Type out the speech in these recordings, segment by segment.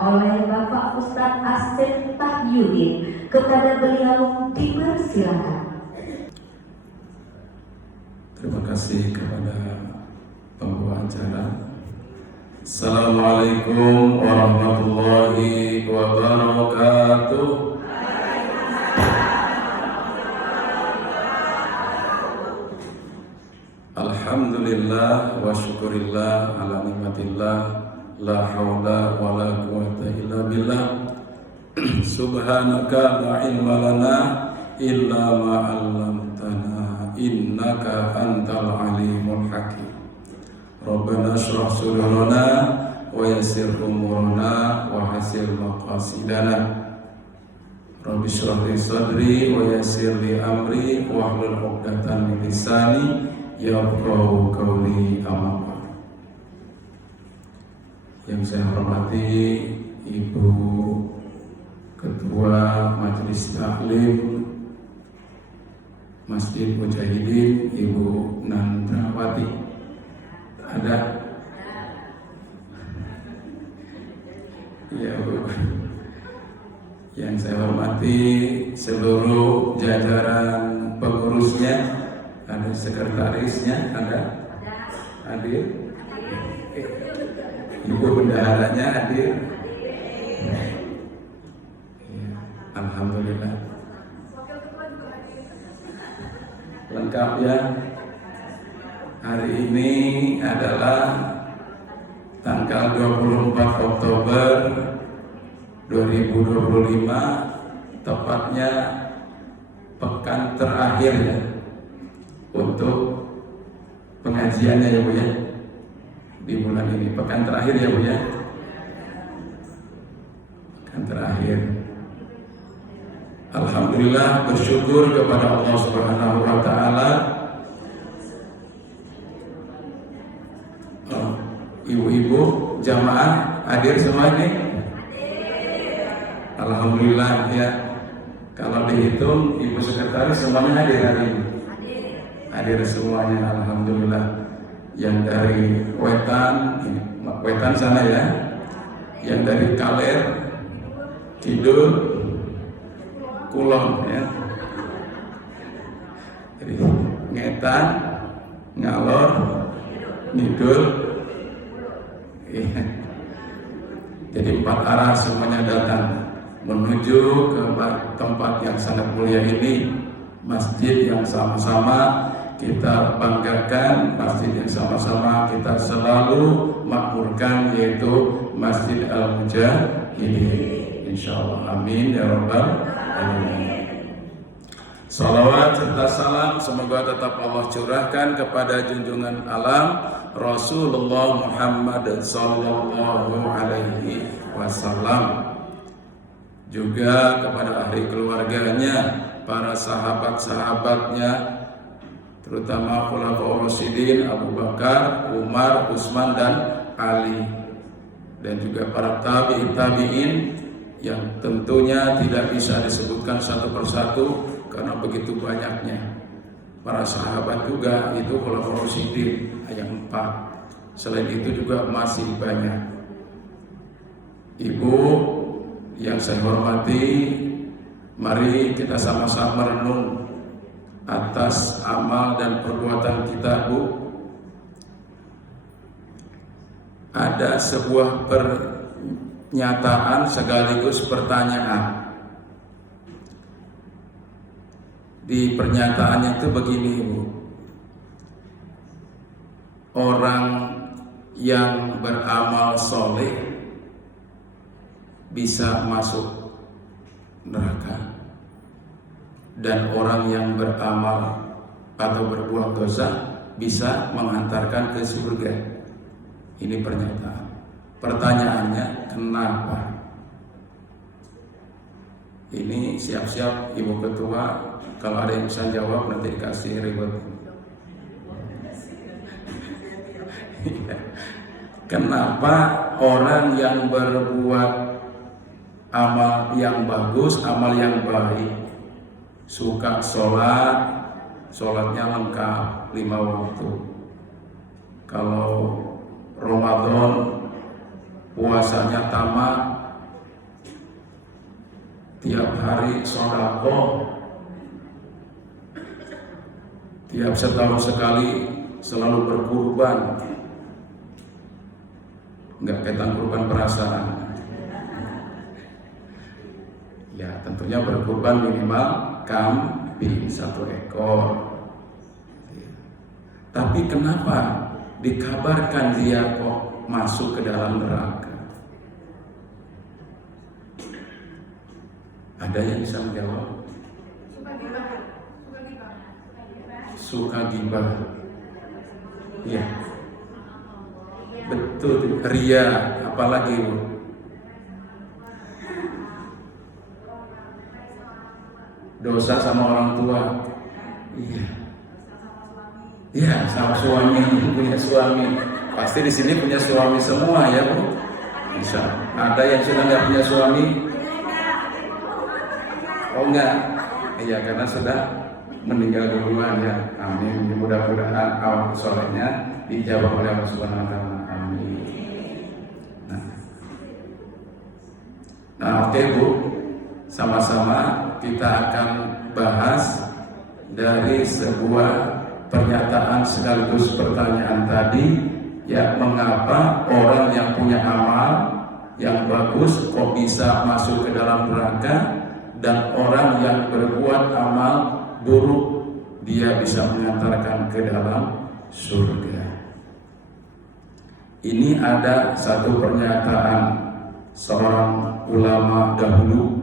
oleh Bapak Ustadz Asep Tahyudin. Kepada beliau dipersilakan. Terima kasih kepada pembawa acara. Assalamualaikum warahmatullahi wabarakatuh. Alhamdulillah wa syukurillah ala nikmatillah, la haula wa la quwata illa billah. Subhanaka la ilma lana illa ma 'allamtana innaka antal alimul hakim. Rabbana shrah sudurana wa yassir umurana wa hasil maqasidana. Rabbi shrah li sadri wa yassir li amri wa hlul 'uqdatam min lisani yafqahu qawli. Amma ba'd. Yang saya hormati Ibu Ketua Majelis Taklim Masjid Mujahidin, Ibu Nandrawati. Ada? Ya, Bu. Yang saya hormati seluruh jajaran pengurusnya, ada sekretarisnya, ada? Hadir? Ibu bendaharanya hadir? Alhamdulillah. Lengkap ya. Hari ini adalah tanggal 24 Oktober 2025, tepatnya pekan terakhir ya untuk pengajiannya ya Bu ya, di bulan ini pekan terakhir ya Bu ya, pekan terakhir. Alhamdulillah, bersyukur kepada Allah Subhanahu wa taala. Ibu-ibu jamaah hadir semuanya. Alhamdulillah ya. Kalau dihitung ibu sekretaris semuanya hadir hari ini. Hadir semuanya, alhamdulillah. Yang dari Wetan sana ya. Yang dari Kaler, Kidul, Kulon ya. Jadi Ngetan, Ngalor, Ngidul. Jadi 4 arah semuanya datang menuju ke tempat yang sangat mulia ini, masjid yang sama-sama kita banggakan, masjid yang sama-sama kita selalu makmurkan, yaitu Masjid Al-Mujahidin. Insyaallah, amin ya rabbal alamin. Salawat serta salam semoga tetap Allah curahkan kepada junjungan alam Rasulullah Muhammad sallallahu alaihi wasallam, juga kepada ahli keluarganya, para sahabat-sahabatnya, terutama Khulafaur Rasyidin Abu Bakar, Umar, Utsman dan Ali, dan juga para tabi'in yang tentunya tidak bisa disebutkan satu persatu karena begitu banyaknya. Para sahabat juga itu Khulafaur Rasyidin hanya 4. Selain itu juga masih banyak. Ibu yang saya hormati, mari kita sama-sama merenung atas amal dan perbuatan kita, Bu. Ada sebuah pernyataan sekaligus pertanyaan. Di pernyataannya itu begini, Bu. Orang yang beramal soleh bisa masuk neraka, dan orang yang beramal atau berbuat dosa bisa mengantarkan ke surga. Ini pernyataan. Pertanyaannya, kenapa? Ini siap-siap Ibu Ketua, kalau ada yang bisa jawab nanti dikasih reward. Kenapa orang yang berbuat amal yang bagus, amal yang baik, suka sholat, sholatnya lengkap 5 waktu. Kalau Ramadan puasanya tamat, tiap hari sedekah, tiap setahun sekali selalu berkurban, nggak kaitan kurban perasaan. Ya tentunya berkurban minimal kambing 1 ekor. Tapi kenapa dikabarkan dia kok masuk ke dalam neraka? Ada yang bisa menjawab? Suka gibah. Iya. Betul. Ria, apalagi Bu? Dosa sama orang tua. Iya. Iya, sama suami, punya suami. Pasti di sini punya suami semua ya Bu. Bisa. Ada yang sudah nggak punya suami? Oh enggak. Iya, karena sudah meninggal duluan ya. Amin. Mudah-mudahan awal solehnya dijawab oleh Allah Subhanahu wa taala. Amin. Nah, oke Bu. Sama-sama kita akan bahas dari sebuah pernyataan sekaligus pertanyaan tadi, ya, mengapa orang yang punya amal yang bagus kok bisa masuk ke dalam neraka, dan orang yang berbuat amal buruk dia bisa mengantarkan ke dalam surga. Ini ada satu pernyataan seorang ulama dahulu,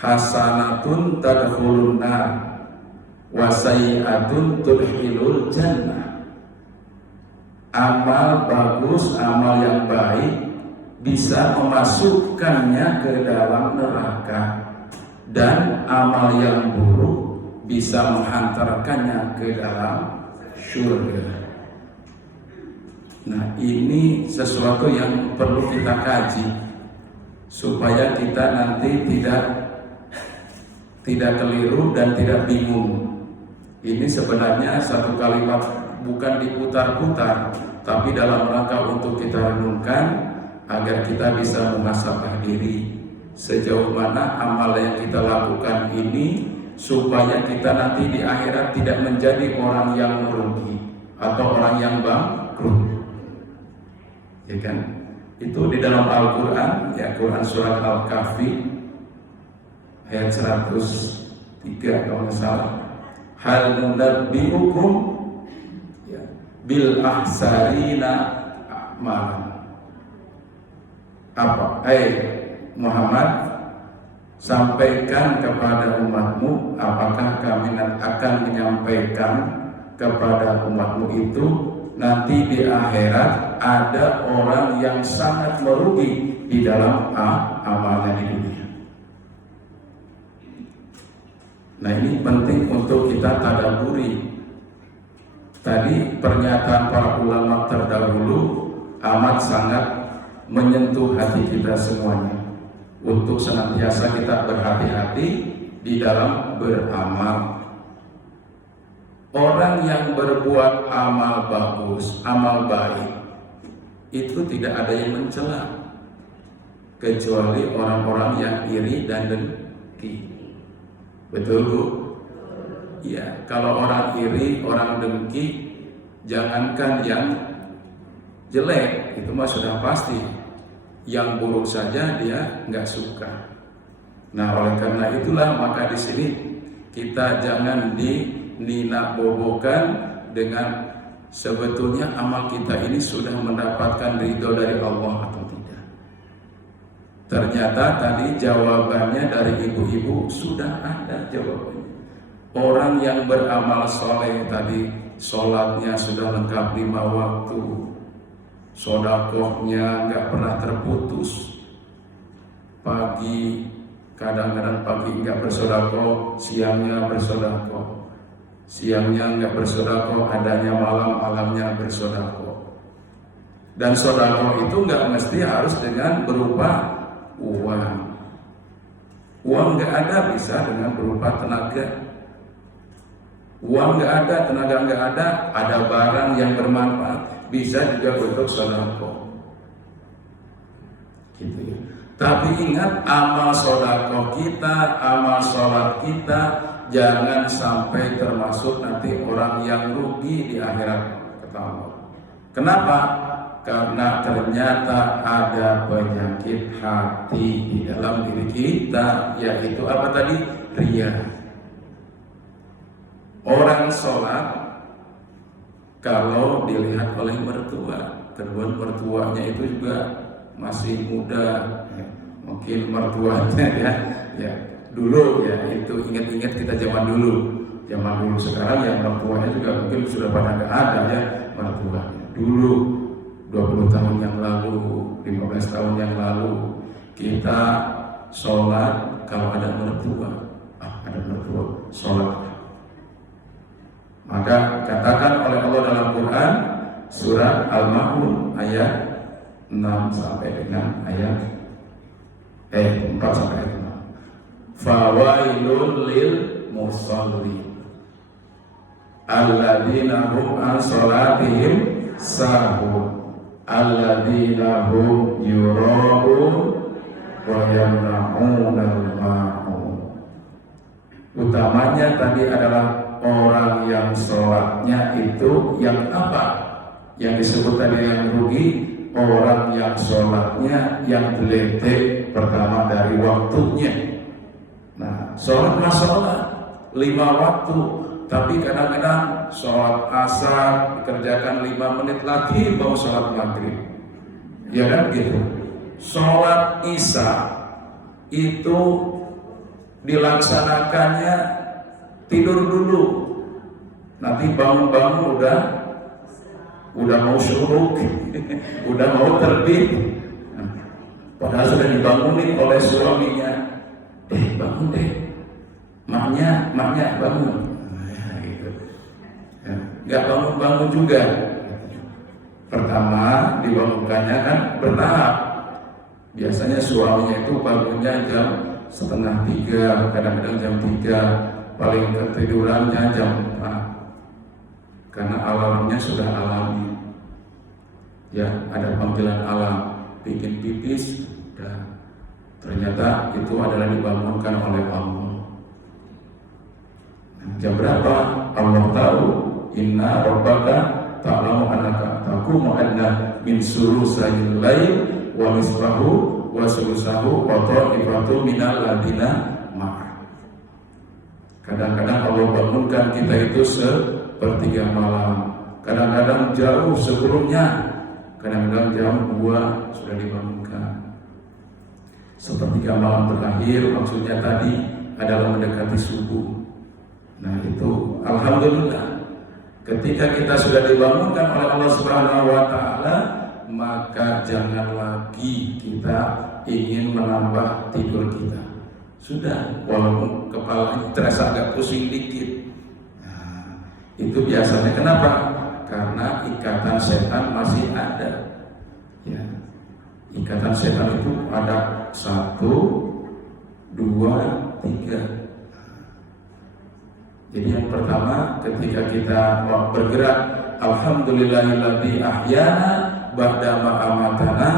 hasanatun tadkhulun nar wa sayyi'atun tudkhilul jannah. Amal bagus, amal yang baik bisa memasukkannya ke dalam neraka, dan amal yang buruk bisa menghantarkannya ke dalam surga. Nah, ini sesuatu yang perlu kita kaji supaya kita nanti tidak keliru dan tidak bingung. Ini sebenarnya satu kalimat bukan diputar-putar, tapi dalam rangka untuk kita renungkan agar kita bisa muhasabah diri sejauh mana amal yang kita lakukan ini, supaya kita nanti di akhirat tidak menjadi orang yang merugi atau orang yang bangkrut. Ya kan? Itu di dalam Al-Quran, ya, Quran surat Al-Kahfi ayat 103 kalau nggak salah. Hal nunabbi'ukum ya, bil ahsarina a'malan. Apa? Muhammad, sampaikan kepada umatmu, apakah kami akan menyampaikan kepada umatmu itu nanti di akhirat ada orang yang sangat merugi di dalam amalnya di dunia. Nah, ini penting untuk kita tadabburi. Tadi pernyataan para ulama terdahulu amat sangat menyentuh hati kita semuanya, untuk senantiasa kita berhati-hati di dalam beramal. Orang yang berbuat amal bagus, amal baik, itu tidak ada yang mencela, kecuali orang-orang yang iri dan dengki. Betul Bu? Ya, kalau orang iri, orang dengki, jangankan yang jelek, itu mah sudah pasti. Yang buruk saja dia nggak suka. Nah, oleh karena itulah maka di sini kita jangan dininabobokan dengan sebetulnya amal kita ini sudah mendapatkan ridho dari Allah atau tidak. Ternyata tadi jawabannya dari ibu-ibu sudah ada jawabannya. Orang yang beramal soleh tadi, sholatnya sudah lengkap 5 waktu, sedekahnya nggak pernah terputus. Pagi kadang-kadang pagi nggak bersedekah, siangnya bersedekah, siangnya nggak bersedekah, adanya malamnya bersedekah. Dan sedekah itu nggak mesti harus dengan berupa uang. Uang nggak ada, bisa dengan berupa tenaga. Uang nggak ada, tenaga nggak ada barang yang bermanfaat, bisa juga untuk sedekah. Gitu ya. Tapi ingat, amal sedekah kita, amal sholat kita jangan sampai termasuk nanti orang yang rugi di akhirat kata Allah. Kenapa? Karena ternyata ada penyakit hati di dalam diri kita, yaitu apa tadi? Riya. Orang sholat kalau dilihat oleh mertua, kedua mertuanya itu juga masih muda, mungkin mertuanya ya dulu ya, itu ingat-ingat kita zaman dulu. Sekarang ya mertuanya juga mungkin sudah pada nggak ada ya mertuanya. Dulu 20 tahun yang lalu, 15 tahun yang lalu, kita sholat kalau ada mertua, sholat. Maka katakan oleh Allah dalam Quran surat Al-Ma'un ayat 6 sampai dengan ayat 4 sampai ayat 6. Fawailul lil musallin alladzina hum an salatihim sahun alladzina hum yura'un wa yamna'unal ma'un. Utamanya tadi adalah orang yang sholatnya itu yang apa? Yang disebut tadi yang rugi, orang yang sholatnya yang beletek pertama dari waktunya. Nah, sholat masalah 5 waktu, tapi kadang-kadang sholat asar dikerjakan 5 menit lagi baru sholat maghrib, ya kan gitu. Sholat isya itu dilaksanakannya tidur dulu, nanti bangun-bangun udah mau syuruk, udah mau terbit, padahal sudah dibangunin oleh suaminya. Bangun deh, maknya bangun. Gitu. Nggak bangun-bangun juga. Pertama dibangunkannya kan bertahap. Biasanya suaminya itu bangunnya jam 2:30, kadang-kadang jam 3, paling ketidurannya jam 4. Karena alamnya sudah alami. Ya, ada panggilan alam, bikin pipis, dan ternyata itu adalah dibangunkan oleh Allah. Jam berapa? Allah tahu. Inna rabbaka ta'lamu annaka taqumu adna min sulusayil lail wa nisfahu wa sulusahu wa ta'ifatu minal ladina ma'a. Kadang-kadang Allah bangunkan kita itu sepertiga malam, kadang-kadang jauh sebelumnya, kadang-kadang jam 2 sudah dibangunkan. Sepertiga malam terakhir maksudnya tadi adalah mendekati subuh. Nah itu alhamdulillah, ketika kita sudah dibangunkan oleh Allah Subhanahu wa taala, maka jangan lagi kita ingin menambah tidur kita. Sudah, walaupun kepalanya terasa agak pusing dikit. Nah, itu biasanya kenapa? Karena ikatan setan masih ada. Ya. Ikatan setan itu ada 1, 2, 3. Jadi yang pertama, ketika kita bergerak, alhamdulillahilladzi ahyana ba'da ma amatana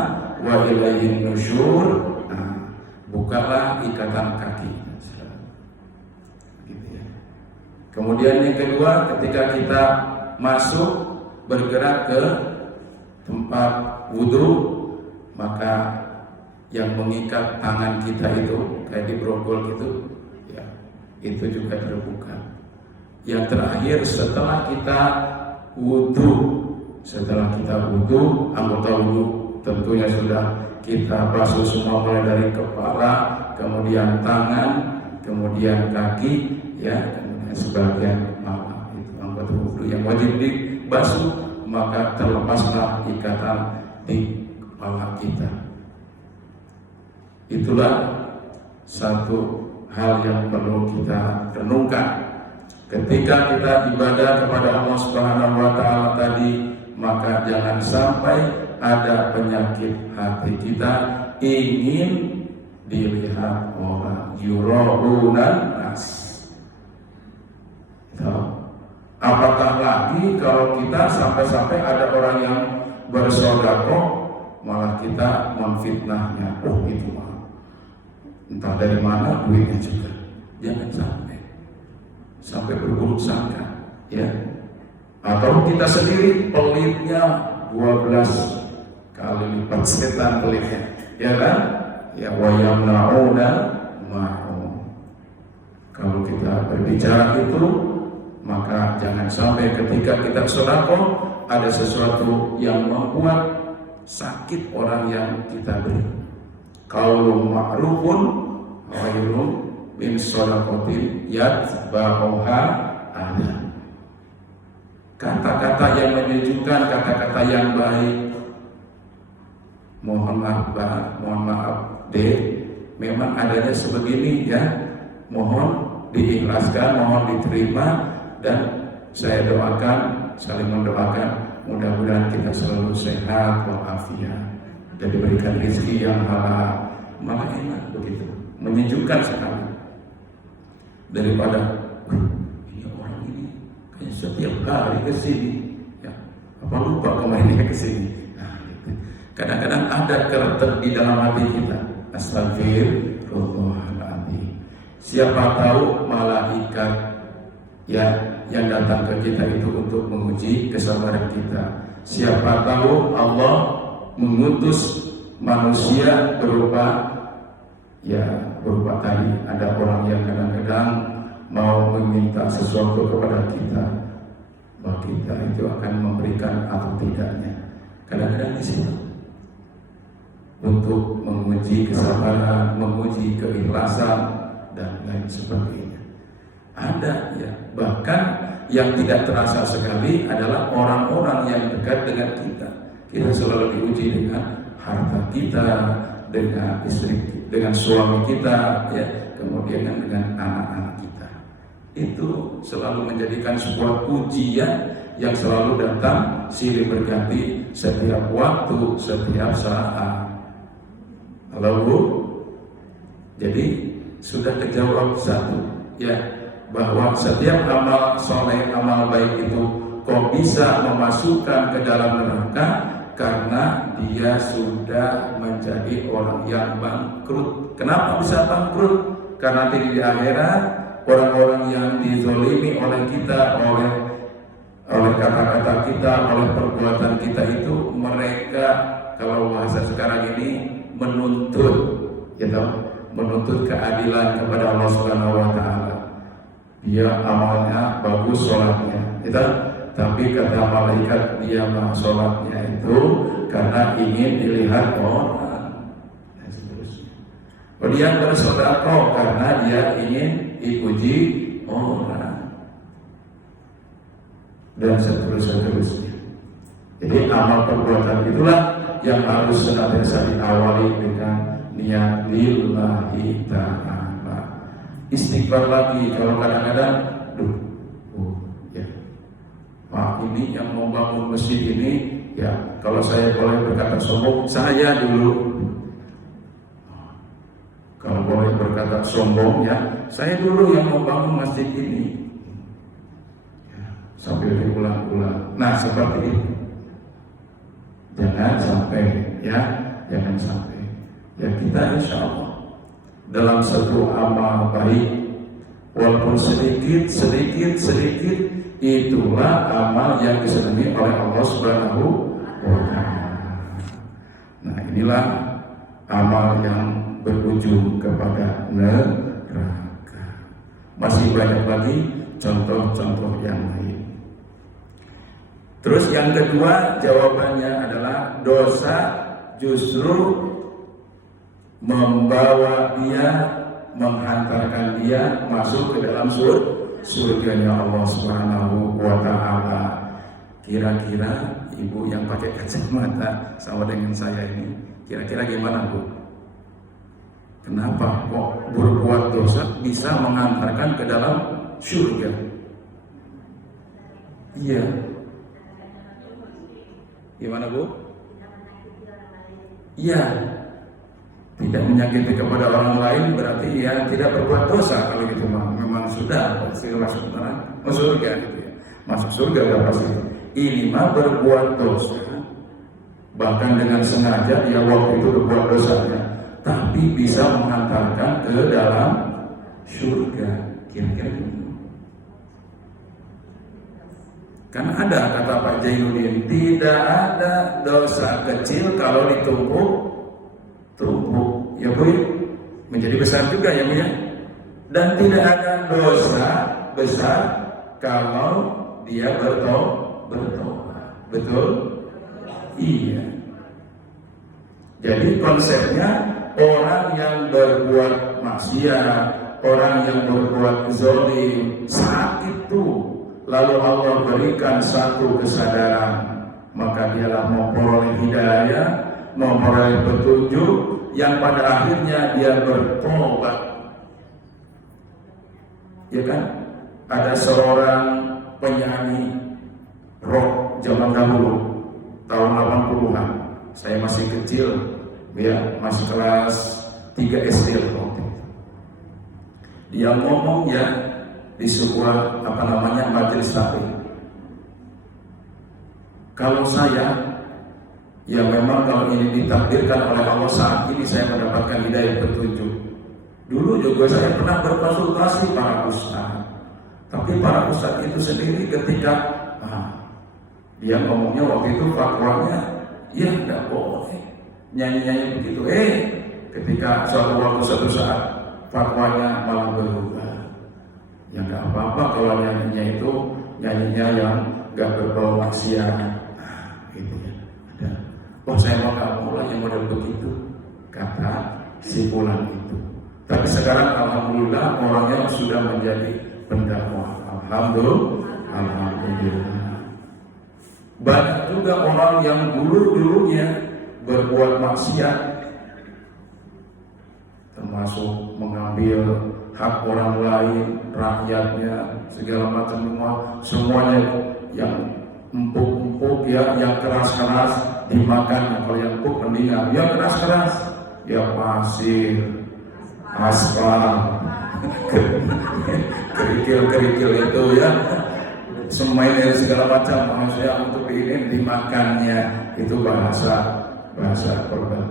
wa ilaihin nusyur. Nah, bukalah ikatan kaki. Gitu ya. Kemudian yang kedua, ketika kita masuk bergerak ke tempat wudhu, maka yang mengikat tangan kita itu kayak di brogol gitu, ya, itu juga terbuka. Yang terakhir, setelah kita wudhu, anggota wudhu tentunya sudah kita basuh semua, mulai dari kepala, kemudian tangan, kemudian kaki, ya, kemudian sebagian mata, itu anggota wudhu yang wajib dibasuh, maka terlepaslah ikatan di kepala kita. Itulah satu hal yang perlu kita renungkan. Ketika kita ibadah kepada Allah Subhanahu wa taala tadi, maka jangan sampai ada penyakit hati kita ingin dilihat orang, yuraunan nas. Apakah lagi kalau kita sampai-sampai ada orang yang bersedekah malah kita memfitnahnya, itu mah entah dari mana duitnya juga. Jangan sampai berburuk sangka, ya. Atau kita sendiri pelitnya 12 kali lipat setan pelitnya, ya kan? Ya, wa yamna'una ma'un. Kalau kita berbicara itu, maka jangan sampai ketika kita sedekah ada sesuatu yang membuat sakit orang yang kita beri. Qaulun ma'rufun khairun min shadaqatin yatba'uha adha. Kata-kata yang menyejukkan, kata-kata yang baik. Mohon maaf, Dek, memang adanya sebegini ya. Mohon diikhlaskan, mohon diterima, dan saya doakan, saling mendoakan, mudah-mudahan kita selalu sehat walafiat dan diberikan rezeki yang halal. Malah enak begitu, menyejukkan sekali daripada ini orang ini kayak setiap hari kesini, ya apa lupa kemarin dia kesini. Kadang-kadang ada karakter di dalam hati kita. Astagfirullahaladzim. Siapa tahu malaikat ya yang datang ke kita itu untuk menguji kesabaran kita. Siapa tahu Allah mengutus manusia berupa tadi ada orang yang kadang-kadang mau meminta sesuatu kepada kita. Bahwa kita itu akan memberikan atau tidaknya. Kadang-kadang di situ untuk menguji kesabaran, menguji keikhlasan dan lain sebagainya. Ada ya, bahkan yang tidak terasa sekali adalah orang-orang yang dekat dengan kita. Kita selalu diuji dengan harta kita, dengan istri, dengan suami kita, ya, kemudian dengan anak-anak kita. Itu selalu menjadikan sebuah ujian yang selalu datang silih berganti setiap waktu, setiap saat. Halo Bu, jadi sudah terjawab satu, ya, bahwa setiap amal soleh, amal baik itu kok bisa memasukkan ke dalam neraka karena dia sudah menjadi orang yang bangkrut. Kenapa bisa bangkrut? Karena di akhirat orang-orang yang dizolimi oleh kita, oleh kata-kata kita, oleh perbuatan kita itu, mereka kalau bahasa sekarang ini menuntut, gitu, menuntut keadilan kepada Allah Subhanahu Wa Taala. Dia amalnya bagus, sholatnya, gitu, tapi kata malaikat dia sholatnya itu karena ingin dilihat orang, dan seterusnya. Dia bersedekah karena dia ingin dipuji orang, dan seterusnya. Jadi amal perbuatan itulah yang harus senantiasa diawali dengan niat lillahi ta'ala. Istighfar lagi kalau kadang-kadang, ya, Pak ini yang membangun masjid ini, ya kalau saya boleh berkata sombong, saya dulu. Kalau boleh berkata sombong, ya saya dulu yang membangun masjid ini, ya, sambil diulang-ulang. Nah seperti itu. Jangan sampai, ya, jangan sampai. Ya kita insya Allah dalam satu amal baik, walaupun sedikit, itulah amal yang disenangi oleh Allah Subhanahu wa Ta'ala. Nah inilah amal yang berujung kepada neraka. Masih banyak lagi contoh-contoh yang lain. Terus yang kedua jawabannya adalah dosa justru membawa dia, menghantarkan dia masuk ke dalam surganya Allah Subhanahu wa Ta'ala. Kira-kira ibu yang pakai kacamata sama dengan saya ini, kira-kira gimana Bu? Kenapa kok berbuat dosa bisa mengantarkan ke dalam surga? Iya. Gimana Bu? Iya. Tidak menyakiti kepada orang lain berarti ya tidak berbuat dosa. Kalau gitu memang sudah pasti masuk surga gitu ya. Masuk surga gak pasti. Ini mah berbuat dosa, bahkan dengan sengaja dia waktu itu berbuat dosanya, tapi tapi bisa mengantarkan ke dalam surga. Kira-kira gitu. Kan ada kata Pak Jainuddin, tidak ada dosa kecil kalau ditumpuk-tumpuk, ya Bu, menjadi besar juga ya Bu ya. Dan tidak ada dosa besar kalau dia bertobat. Betul? Iya. Jadi konsepnya orang yang berbuat maksiat, orang yang berbuat zalim saat itu lalu Allah berikan satu kesadaran, maka dialah memperoleh hidayah, memperoleh petunjuk yang pada akhirnya dia bertobat. Ya kan? Ada seorang penyanyi rock zaman dahulu, tahun 80-an. Saya masih kecil, ya, masih kelas 3 SD waktu itu. Dia ngomong ya di sebuah majelis taklim. Kalau saya, ya memang kalau ini ditakdirkan oleh Allah saat ini saya mendapatkan hidayah petunjuk. Dulu juga saya pernah berkonsultasi para ustaz, tapi para ustaz itu sendiri ketika dia ngomongnya waktu itu fatwanya, ya nggak boleh nyanyi-nyanyi begitu. Ketika suatu saat fatwanya malah berubah. Ya nggak apa-apa kalau nyanyinya yang nggak berbau maksiat. Gitu ya. Saya mau kamu lah yang model begitu, kata si fulan itu. Tapi sekarang alhamdulillah orangnya sudah menjadi pendakwah. Alhamdulillah. Banyak juga orang yang dulunya berbuat maksiat, termasuk mengambil hak orang lain, rakyatnya, segala macam semuanya yang empuk-empuk ya, yang keras-keras dimakan. Kalau yang empuk mendingan, yang keras-keras ya pasir, aspal, kerikil itu ya, semuanya segala macam manusia untuk dimakannya, itu bahasa korban.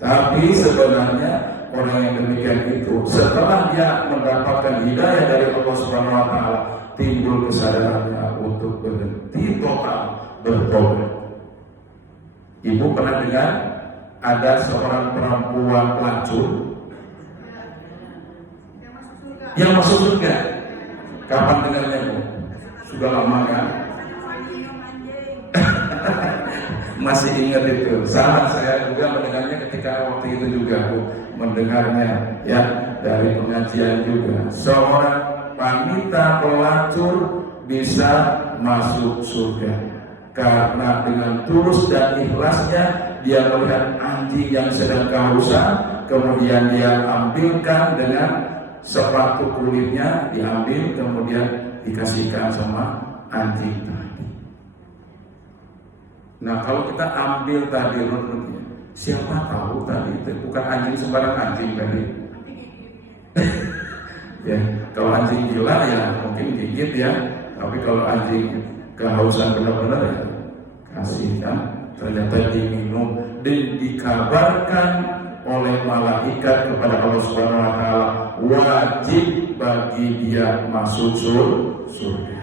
Tapi sebenarnya orang yang demikian itu setelah dia mendapatkan hidayah dari Allah Subhanahu wa taala, timbul kesadarannya untuk berhenti total bertobat. Ibu pernah dengar ada seorang perempuan pelacur yang masuk surga? Kapan dengarnya Bu? Sudah lama kan? Masih ingat itu. Sama saya juga mendengarnya ketika waktu itu juga Bu, mendengarnya ya dari pengajian juga. Seorang wanita pelacur bisa masuk surga karena dengan tulus dan ikhlasnya dia melihat anjing yang sedang kehausan, kemudian dia ambilkan dengan sepatu kulitnya, diambil kemudian dikasihkan sama anjing tadi. Nah kalau kita ambil tadi rututnya, siapa tahu tadi itu bukan anjing sembarang anjing tadi. Ya, kalau anjing gila ya mungkin gigit ya, tapi kalau anjing kehausan benar-benar ya kasihkan, ternyata diminum dan dikabarkan oleh malaikat kepada Allah Subhanahu wa taala, wajib bagi dia masuk surga.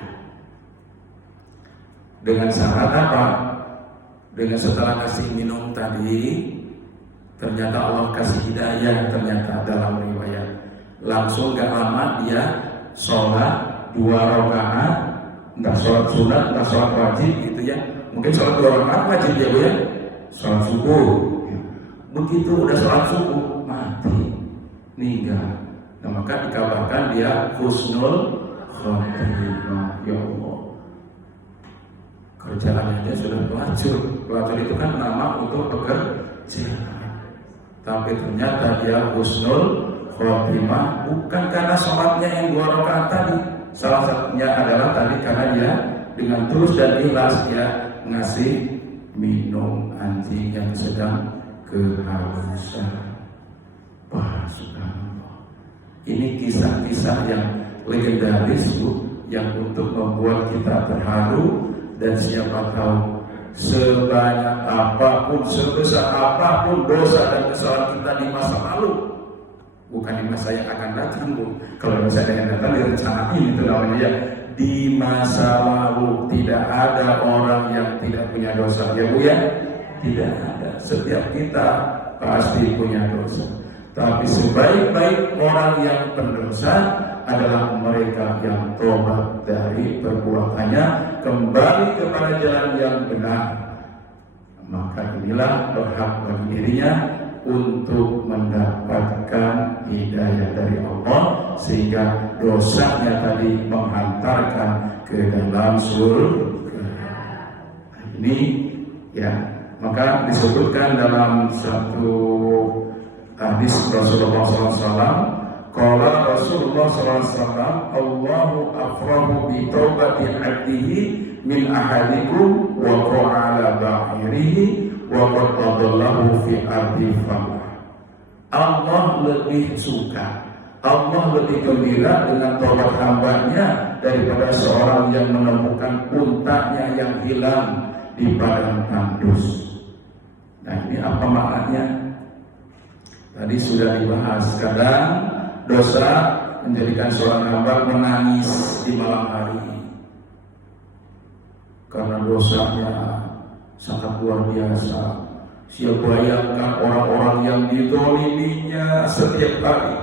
Dengan syarat apa? Dengan setelah kasih minum tadi, ternyata Allah kasih hidayah, ternyata dalam riwayat. Langsung gak lama dia sholat 2 rakaat, entah sholat sunat, entah sholat wajib gitu ya. Mungkin sholat 2 rakaat wajib ya Bu ya, sholat subuh. Begitu udah sholat subuh mati, meninggal. Nah maka dikabarkan dia husnul khotimah. Ya Allah, kerjaannya dia sudah pelacur. Pelacur itu kan nama untuk bekerja, tapi ternyata dia husnul khotimah bukan karena sholatnya yang 2 rakaat tadi. Salah satunya adalah tadi karena dia dengan tulus dan ikhlas dia ngasih minum anjing yang sedang kehausan. Wah, subhanallah. Ini kisah-kisah yang legendaris Bu, yang untuk membuat kita terharu, dan siapa tahu sebanyak apapun, sebesar apapun dosa dan kesalahan kita di masa lalu, bukan di masa yang akan datang, Bu. Kalau masa yang datang direncanain itu namanya ya. Di masa lalu tidak ada orang yang tidak punya dosa, ya Bu ya. Tidak ada. Setiap kita pasti punya dosa. Tapi sebaik-baik orang yang pendosa adalah mereka yang tobat dari perbuatannya, kembali kepada jalan yang benar. Maka inilah berhak bagi dirinya untuk mendapatkan hidayah dari Allah, sehingga dosanya tadi menghantarkan ke dalam surga. Ini ya, maka disebutkan dalam satu hadis Rasulullah SAW, qala Rasulullah SAW, Allahu afrahu bi taubati abdihi min ahadikum wa qala ba'irihi wa qad adallahu fi ardi falah. Allah lebih suka, Allah lebih gembira dengan taubat hambanya daripada seorang yang menemukan untanya yang hilang di padang tandus. Nah, ini apa maknanya? Tadi sudah dibahas. Kadang dosa menjadikan seorang hamba menangis di malam hari karena dosanya sangat luar biasa. Siapa bayangkan orang-orang yang dizaliminya setiap hari,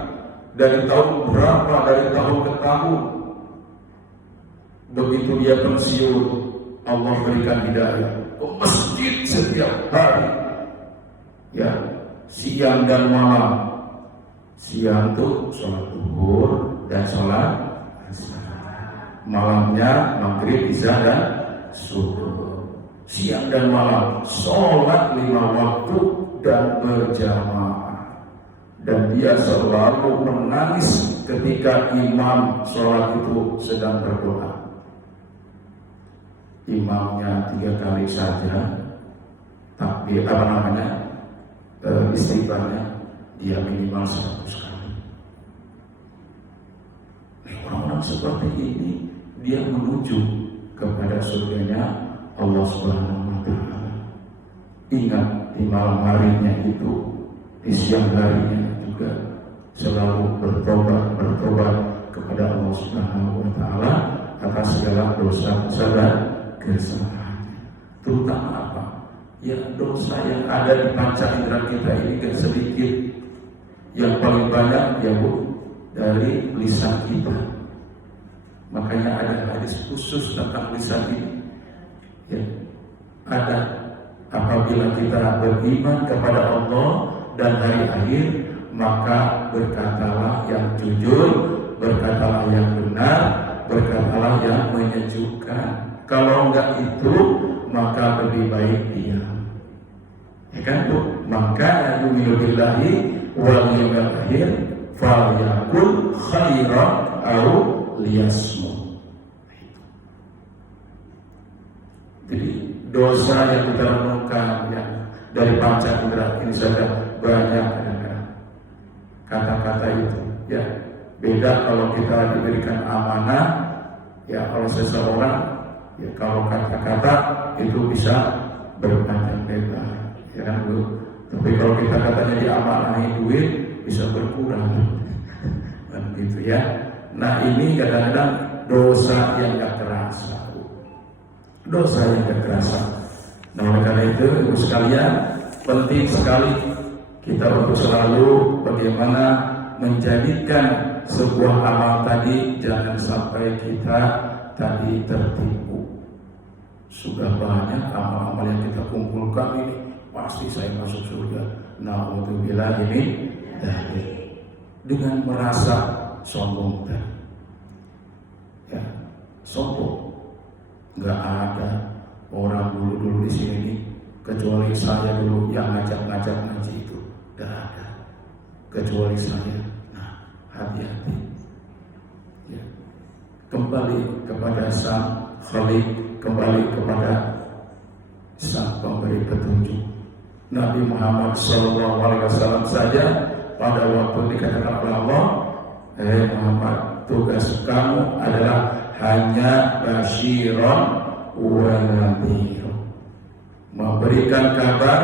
dari tahun berapa, dari tahun ke tahun. Begitu dia pensiun, Allah berikan hidayah ke masjid setiap hari, ya, siang dan malam. Siang itu sholat zuhur dan sholat asar, malamnya maghrib, isya dan subuh. Siang dan malam sholat 5 waktu dan berjamaah. Dan dia selalu menangis ketika imam sholat itu sedang berdoa. Imamnya 3 kali saja takbir, istighfarnya, dia minimal 100 kali. Orang-orang seperti ini dia menuju kepada surganya Allah Subhanahu wa Ta'ala. Ingat, di malam harinya itu, di siang harinya juga selalu bertobat kepada Allah Subhanahu wa Ta'ala atas segala dosa-dosa dan kesalahan. Terutama apa? Ya, dosa yang ada di panca indera kita ini kan sedikit. Yang paling banyak ya Bu, dari lisan kita. Makanya ada hadis khusus tentang lisan ini. Ya, ada, apabila kita beriman kepada Allah dan hari akhir, maka berkatalah yang jujur, berkatalah yang benar, berkatalah yang menyejukkan. Kalau enggak itu, maka lebih baik diam. Ya kan Bu? Maka yu'minu billahi wal yawmil akhir falyakul khairan aw liyasmut. Jadi dosa yang kita renungkan ya, dari panca indera ini saja banyak kadang-kadang kata-kata itu ya. Beda kalau kita diberikan amanah ya, kalau seseorang ya, kalau kata-kata itu bisa berpanjang lebar ya kan Bu. Tapi kalau kita katanya diamanahi duit bisa berkurang kan gitu ya. Nah, ini kadang-kadang dosa yang gak terasa, dosa yang gak terasa. Nah, oleh karena itu Ibu sekalian, penting sekali kita untuk selalu bagaimana menjadikan sebuah amal tadi jangan sampai kita tadi tertipu. Sudah banyak amal-amal yang kita kumpulkan ini, pasti saya masuk surga. Nah, untuk bila ini dengan merasa sombong tadi, ya, sombong. Nggak ada orang dulu di sini kecuali saya dulu yang ngajak ngaji itu, nggak ada kecuali saya. Nah, hati-hati ya. Kembali kepada Sang Khalik, kembali kepada Sang Pemberi petunjuk. Nabi Muhammad SAW saja pada waktu dikatakan oleh Allah, Muhammad, tugas kamu adalah hanya basyiron wa nadhir. memberikan kabar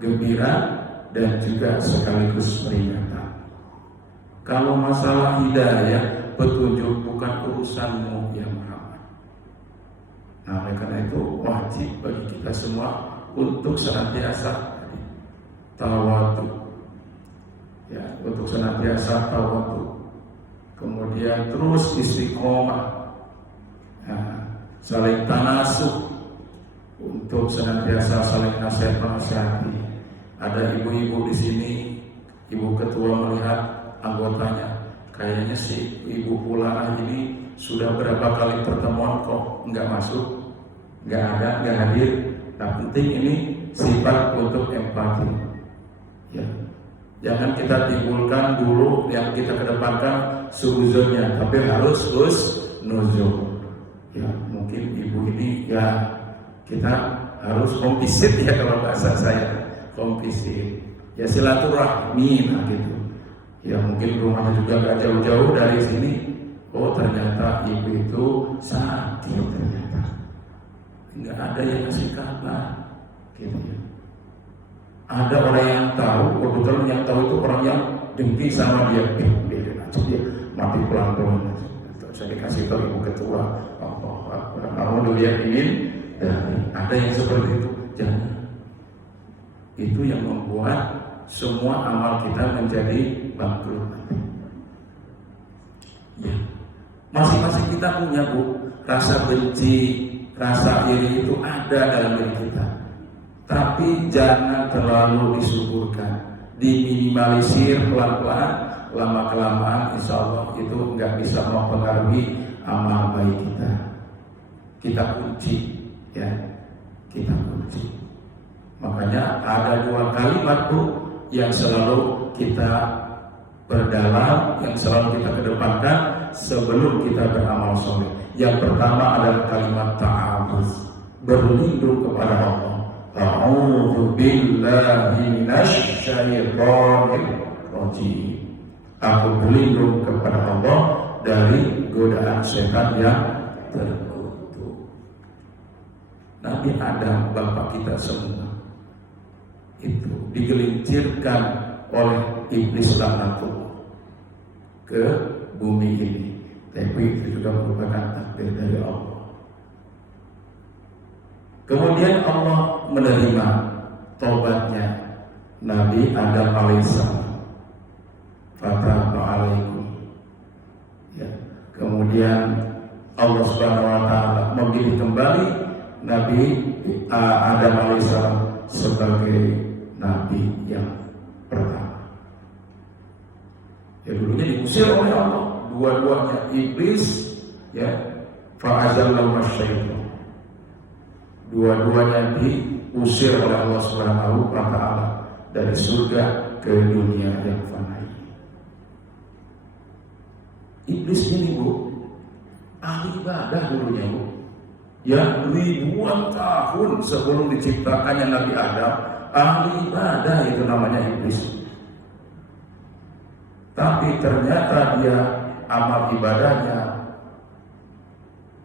gembira dan juga sekaligus peringatan. Kalau masalah hidayah, petunjuk bukan urusanmu ya Muhammad. Nah, oleh karena itu wajib bagi kita semua untuk senantiasa tawadu, ya, untuk senantiasa tawadu. Kemudian terus istiqomah, ya, saling tanasuh, untuk senantiasa saling nasihat-nasihati. Ada ibu-ibu di sini, ibu ketua melihat anggotanya, kayaknya si ibu Pulana ini sudah berapa kali pertemuan kok nggak masuk, nggak ada, nggak hadir. Nah, penting ini sifat untuk empati. Ya, jangan kita timbulkan dulu yang kita kedepankan suzonnya, tapi harus nuzul. Ya, mungkin ibu ini ya kita harus kompisit ya, kalau bahasa saya kompisit. Ya silaturahmi nah gitu. Ya mungkin rumahnya juga gak jauh-jauh dari sini. Oh ternyata ibu itu sakit ternyata. Nggak ada yang kasih kabar. Gitu ya. Ada orang yang tahu, kebetulan yang tahu itu orang yang dengki sama dia. Dia mati pelan-pelan. Saya dikasih tahu ibu ketua. Kamu udah lihat ini? Ada yang seperti itu. Jangan. Itu yang membuat semua amal kita menjadi bangkrut. Ya. Masing-masing kita punya rasa benci, rasa iri itu ada dalam diri kita. Tapi jangan terlalu disuburkan, diminimalisir pelan-pelan. Lama-kelamaan insya Allah itu nggak bisa mempengaruhi amal baik kita. Kita kunci, ya, kita kunci. Makanya ada 2 kalimat yang selalu kita perdalam, yang selalu kita kedepankan sebelum kita beramal soleh. Yang pertama adalah kalimat ta'awuz, berlindung kepada Allah. A'udzu billahi minasy syaithanir rajim. Aku berlindung kepada Allah dari godaan setan yang terkutuk. Nabi Adam, bapak kita semua, itu digelincirkan oleh iblis laknatullah ke bumi ini. Tapi itu juga merupakan takdir dari Allah. Kemudian Allah menerima taubatnya Nabi Adam alaihissalam. Fatahallahum. Ya. Kemudian Allah Subhanahu wa taala memilih kembali Nabi Adam alaihissalam sebagai nabi yang pertama. Ya, dulunya diusir oleh Allah, dua-duanya iblis, ya, fa'azallahu masyaitan. Dua-duanya diusir oleh Allah Subhanahu wa taala dari surga ke dunia yang fana. Iblis ini ahli ibadah dulunya ya, ribuan tahun sebelum diciptakannya Nabi Adam, ahli ibadah itu namanya iblis. Tapi ternyata dia amal ibadahnya,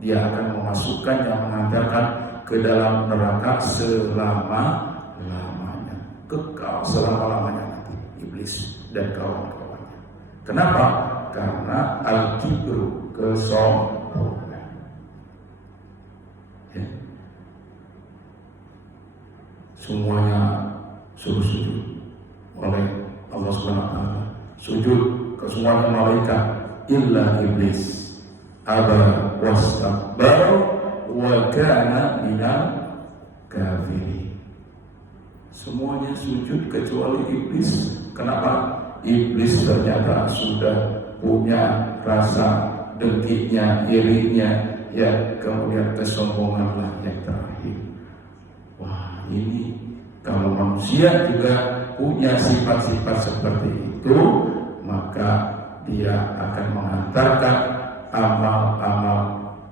dia akan memasukkannya, mengantarkan ke dalam neraka selama-lamanya, kekal selama-lamanya nanti iblis dan kawan-kawannya. Kenapa? Karena al-kibru, kesombongan. Ya. Semuanya suruh sujud oleh Allah Subhanahu wa taala. Sujud ke semua malaikat illa iblis. Aba wastakbara wa kana minal kafirin. Semuanya sujud kecuali iblis. Kenapa? Iblis ternyata sudah punya rasa dengkinya, irinya, ya, kemudian kesombonganlah yang terakhir. Wah, ini kalau manusia juga punya sifat-sifat seperti itu, maka dia akan mengantarkan amal-amal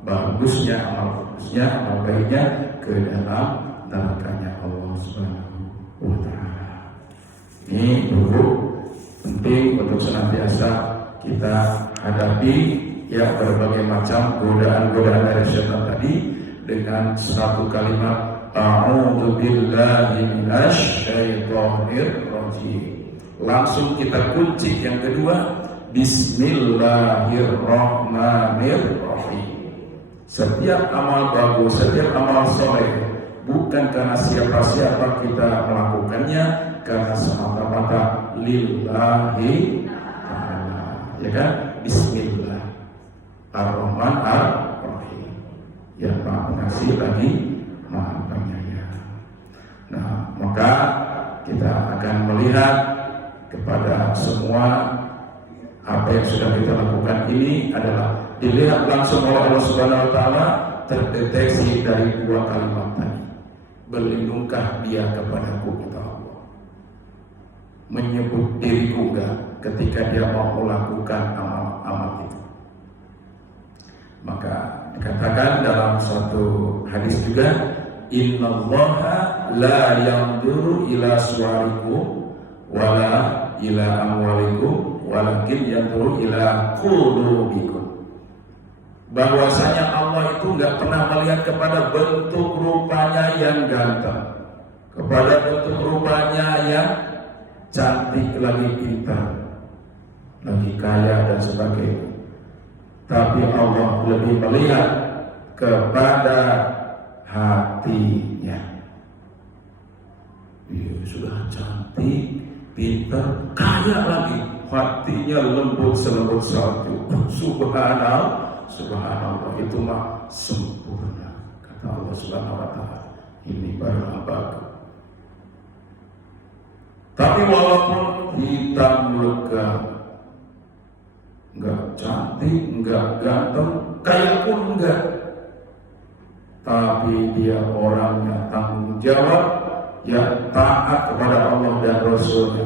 bagusnya, amal baiknya ke dalam nerakanya Allah Subhanahu wa taala. Ini dulu penting untuk senantiasa kita hadapi, ya, berbagai macam godaan-godaan dari syaitan tadi dengan satu kalimat a'udzu billahi minasy syaithanir rajim. Langsung kita kunci yang kedua, bismillahirrahmanirrahim. Setiap amal bagus, setiap amal soleh bukan karena siapa-siapa kita melakukannya, karena semata-mata lillahi ta'ala, ya kan? Bismillah ar-Rahman ar-Rahim, yang Maha Pengasih lagi Maha Penyayang. Nah, maka kita akan melihat kepada semua apa yang sudah kita lakukan ini adalah dilihat langsung oleh Allah Subhanahu wa taala, terdeteksi dari dua kalimat tadi. Berlindungkah dia kepadaku, kata Allah. Menyebut diriku enggak ketika dia mau melakukan amal-amal itu. Maka dikatakan dalam suatu hadis juga, innallaha la yanzuru ila suwarikum wala ila amwalikum walakin yanzuru ila qulubikum. Bahwasanya Allah itu enggak pernah melihat kepada bentuk rupanya yang ganteng, kepada bentuk rupanya yang cantik, lagi pintar, lagi kaya dan sebagainya. Tapi Allah lebih melihat kepada hatinya. Dia sudah cantik, pintar, kaya lagi, hatinya lembut selembut salju. Subhanallah, itu mah sempurna, kata Allah Subhanahu wa taala. Ini baru hambaku. Tapi walaupun hitam legam, enggak cantik, enggak ganteng, kaya pun enggak, tapi dia orangnya tanggung jawab, yang taat kepada Allah dan Rasulnya.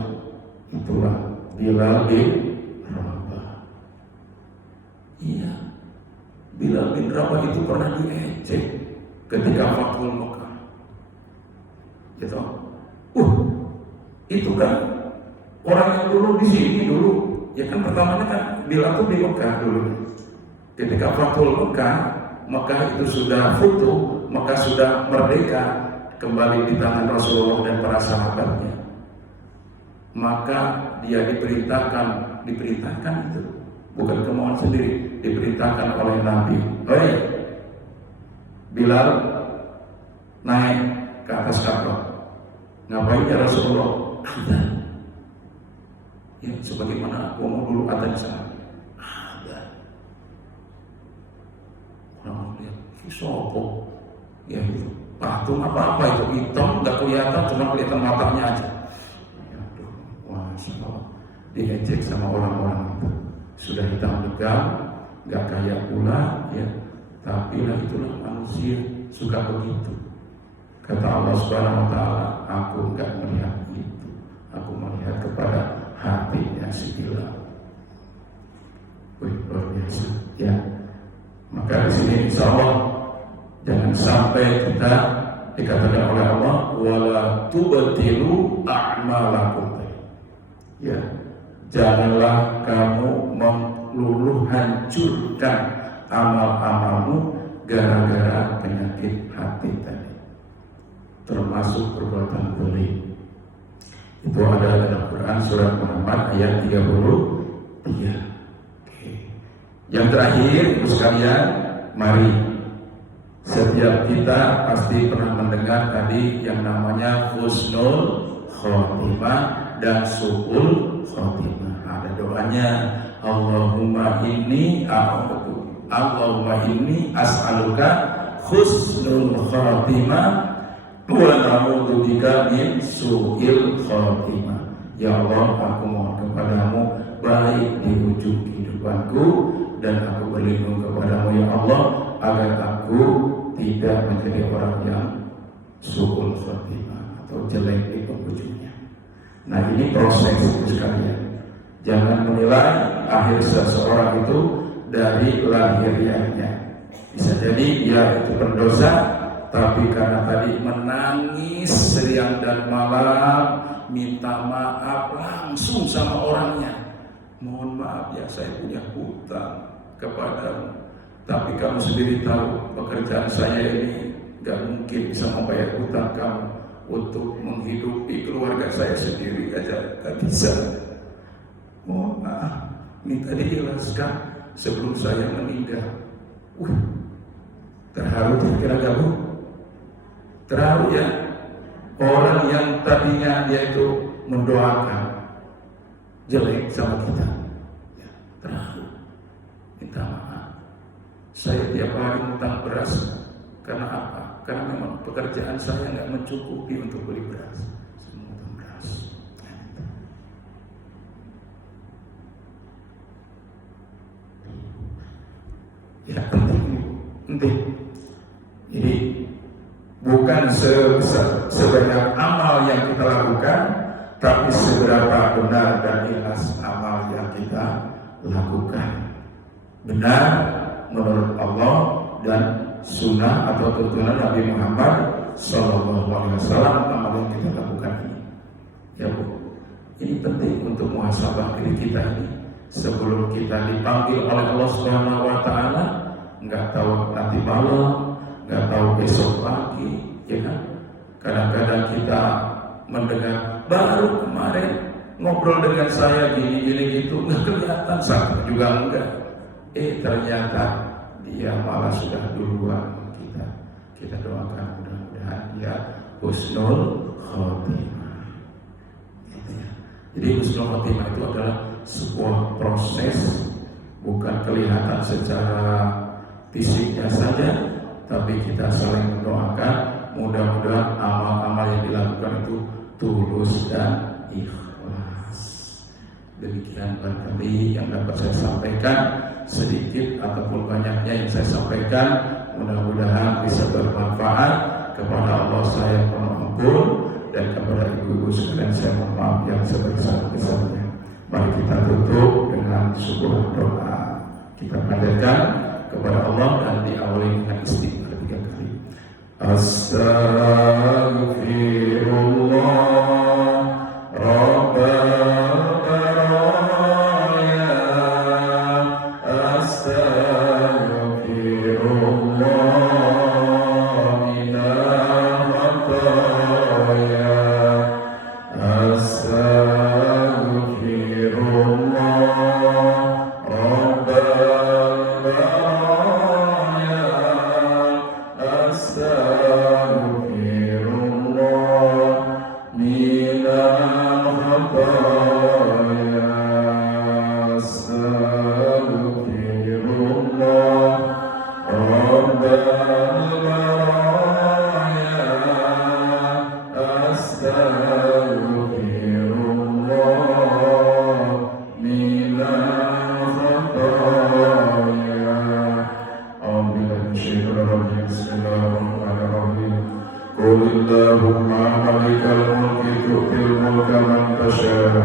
Itulah Bilal bin Rabah. Iya, Bilal bin Rabah itu pernah diejek ketika Fathul Mekah. Gitu. Itu kan orang yang dulu di sini dulu, ya kan pertamanya kan Bilal itu di Mekah dulu. Ketika Fathul Mekah, Mekah itu sudah futuh, Mekah sudah merdeka kembali di tangan Rasulullah dan para sahabatnya. Maka dia diperintahkan itu bukan kemauan sendiri, diperintahkan oleh Nabi. Hei, Bilal, naik ke atas Ka'bah. Ngapain ya Rasulullah? Adzan. Ya, sebagaimana aku mau dulu adzan sana. Adzan. Orang lihat, sopo, ya itu. Patung apa itu hitam, nggak kelihatan, cuma kelihatan matanya aja. Aduh, Masya Allah, diejek sama orang-orang itu. Sudah hitam legam, nggak kaya pula, ya. Tapi lah itulah manusia suka begitu. Kata Allah Subhanahu wa taala, aku nggak melihat itu, aku melihat kepada hatinya si Bilal. Luar biasa, ya. Maka di sini insya Allah jangan sampai kita dikatakan oleh Allah wala tubtilu a'malakum. Ya, janganlah kamu meluluh hancurkan amal-amalmu gara-gara penyakit hati tadi, termasuk perbuatan zalim. Itu ada dalam Quran surat Muhammad ayat 33. Yang terakhir, Ibu sekalian, mari setiap kita pasti pernah mendengar tadi yang namanya husnul khotimah dan su'ul khotimah. Ada doanya, Allahumma inni as'aluka husnul khotimah wa na'udzubika min su'il khotimah. Ya Allah, aku mohon kepadamu baik di ujung kehidupanku, dan aku berlindung kepadamu ya Allah agar aku tidak menjadi orang yang su'ul khotimah atau jelek di penghujungnya. Nah, ini proses itu sekalian. Jangan menilai akhir seseorang itu dari lahiriahnya. Bisa jadi dia itu pendosa, tapi karena tadi menangis siang dan malam, minta maaf langsung sama orangnya. Mohon maaf ya, saya punya hutang kepadamu, tapi kamu sendiri tahu pekerjaan saya ini Gak mungkin bisa membayar hutang kamu untuk menghidupi keluarga saya sendiri aja, gak bisa. Mohon maaf, minta dijelaskan sebelum saya meninggal. Terharu kira-kira Bu? Terharu ya. Orang yang tadinya dia itu mendoakan jelek sama kita, ya, terharu, minta maaf. Saya tiap hari ngutang beras. Karena apa? Karena memang pekerjaan saya nggak mencukupi untuk beli beras. Semua ngutang beras. Ya penting. Jadi bukan sebanyak amal yang kita lakukan, tapi seberapa benar dan ikhlas amal yang kita lakukan. Benar menurut Allah dan sunnah atau tuntunan Nabi Muhammad SAW amal yang kita lakukan ini. Ya Bu, ini penting untuk muhasabah diri kita ini sebelum kita dipanggil oleh Allah Subhanahu Wa Taala. Nggak tahu nanti malam, nggak tahu besok pagi, ya kan? Kadang-kadang kita mendengar baru kemarin ngobrol dengan saya gini gitu, nggak kelihatan, satu juga enggak. Ternyata dia malah sudah duluan kita. Kita doakan mudah-mudahan ya husnul khotimah. Gitu ya. Jadi husnul khotimah itu adalah sebuah proses, bukan kelihatan secara fisiknya saja, tapi kita saling mendoakan mudah-mudahan amal-amal yang dilakukan itu tulus dan ikhlas. Demikian barangkali yang dapat saya sampaikan, sedikit ataupun banyaknya yang saya sampaikan, mudah-mudahan bisa bermanfaat. Kepada Allah saya mohon ampun, dan kepada ibu-ibu sekalian saya mohon maaf yang sebesar-besarnya. Mari kita tutup dengan sebuah doa. Kita panjatkan kepada Allah dan diawali dengan istighfar 3 kali. Astaghfirullah Rabbal baraya, astaghfirullah minal khataya, astaghfirullah Rabbal baraya, astaghfirullah minal khataya, astaghfirullah Rabbal baraya, astaghfirullah minal khataya. A'udzubillahi minasyaitonir rajim. Bismillahirrahmanirrahim. Qul Allahumma malikal mulki tu'til mulka man tasha'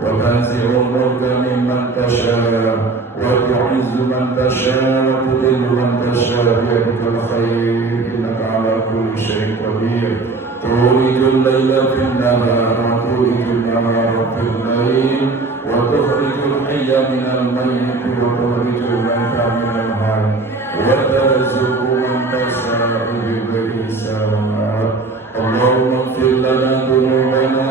wa tanzi'ul mulka mimman tasha' wa tu'izzu man tasha' wa tudhillu man tasha' biyadikal khair innaka 'ala kulli syai'in qadir. Tulijul laila fin nahar wa tulijul nahara fil lail wa tukhrijul hayya minal mayyit wa tukhrijul mayyita minal hayy wa tarzuqu man tasha'u bighairi hisab. Allahumma ighfir lana dhunubana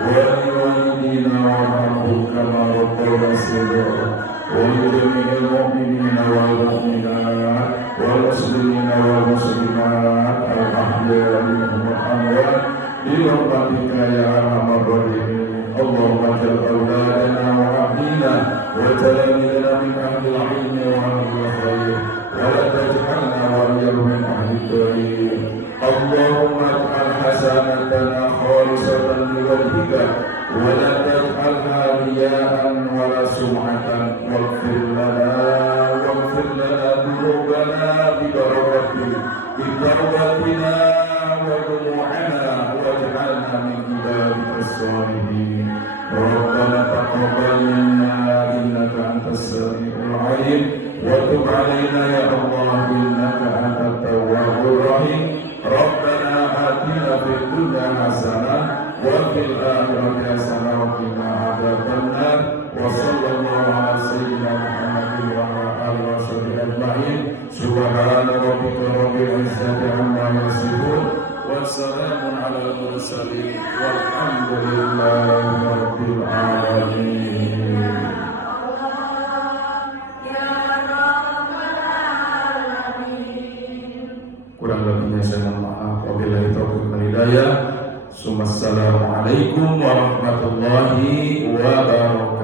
wa liwalidina warhamhum kama rabbawna shighara wa lijami'il mu'minina wal mu'minat wal muslimina wal muslimat al-ahya'i minhum wal amwat bi rahmatika ya arhamar rahimin. Allahumma jal awladana wa ahlina wa talamidana min ahlil ilmi wa ahlil khair wa la taj'alna waliyyan min ahlil khair. Allahumma ij'al hasanatana khalisatan liwajhika wa la taj'alha riya'an wa la sum'atan waghfir lana dhunubana bi barakatina wa dumu'ana waj'alna min ibadika as-salihin. Rabbana taqabbal minna innaka antas sami'ul 'alim wa tub 'alaina ya Allah innaka antat tawwabur rahim. Rabbana atina fid dunya hasanah wa fil akhirati hasanah wa qina adzabannar. Wa sallallahu ala sayyidina Muhammadin wa ala alihi wa sahbihi ajma'in. Subhana rabbika rabbil izzati amma hidayah. Assalamualaikum warahmatullahi wabarakatuh.